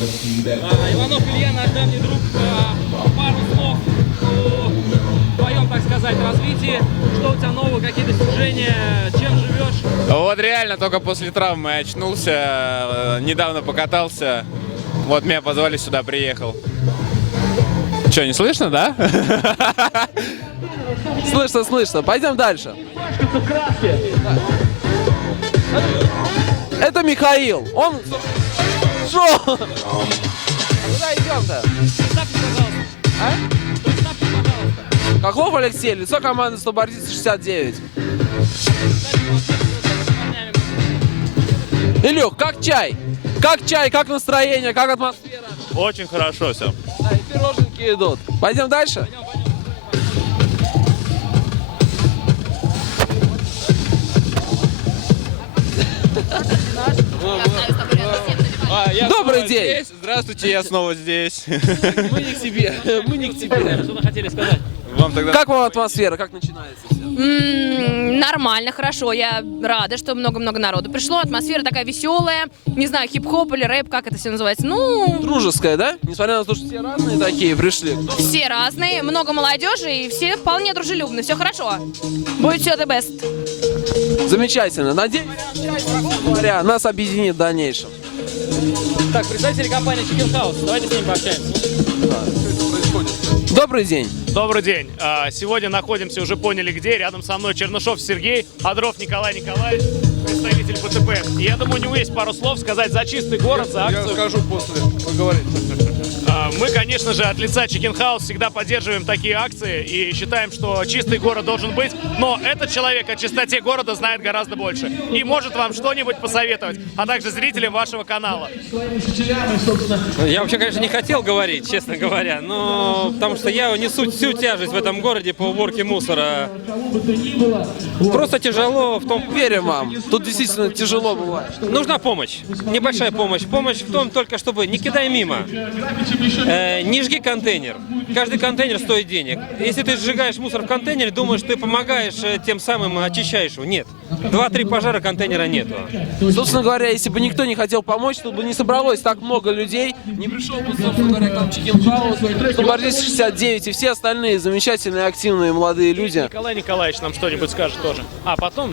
Иванов Илья, наш давний друг, пару слов о твоем, так сказать, развитии. Что у тебя нового, какие достижения, чем живешь? Вот реально только после травмы очнулся, недавно покатался, вот меня позвали сюда, приехал. Что, не слышно, да? Слышно, слышно. Пойдем дальше. Это Михаил. Он... Шо? Куда идем-то? Представьте, пожалуйста. Представьте, пожалуйста. Хохлов Алексей, лицо команды 100борцов 69. Илюх, как чай? Как чай, как настроение, как атмосфера? Очень хорошо все. Да, и пироженки идут. Пойдем дальше? Добрый день! Здравствуйте, я снова здесь. Мы не к тебе, мы не к тебе. Что вы хотели сказать? Вам тогда... Как вам атмосфера, как начинается все? Нормально, хорошо. Я рада, что много-много народу пришло. Атмосфера такая веселая. Не знаю, хип-хоп или рэп, как это все называется. Ну, Дружеская, да? Несмотря на то, что все разные такие пришли. все разные, много молодежи и все вполне дружелюбны. Все хорошо. Будет все the best. Замечательно. Надеюсь, говоря, нас объединит в дальнейшем. Так, представители компании Chicken House. Давайте с ним пообщаемся. Добрый день. Добрый день. Сегодня находимся, уже поняли где. Рядом со мной Чернышов Сергей, Адров Николай Николаевич, представитель БТП. И я думаю, у него есть пару слов сказать за чистый город, за акцию. Я скажу после поговорить. Мы, конечно же, от лица Chicken House всегда поддерживаем такие акции и считаем, что чистый город должен быть. Но этот человек о чистоте города знает гораздо больше и может вам что-нибудь посоветовать, а также зрителям вашего канала. Я вообще, конечно, не хотел говорить, честно говоря, но потому что я несу всю тяжесть в этом городе по уборке мусора. Просто тяжело в том... Верим вам. Тут действительно тяжело бывает. Нужна помощь, небольшая помощь. Помощь в том только, чтобы не кидай мимо. Не жги контейнер. Каждый контейнер стоит денег. Если ты сжигаешь мусор в контейнере, думаешь, ты помогаешь, тем самым очищаешь его. Нет. 2-3 пожара контейнера нету. Собственно говоря, если бы никто не хотел помочь, то бы не собралось так много людей. Не пришел бы, собственно говоря, к нам Chicken House, 169 и все остальные замечательные, активные молодые люди. Николай Николаевич нам что-нибудь скажет тоже. А потом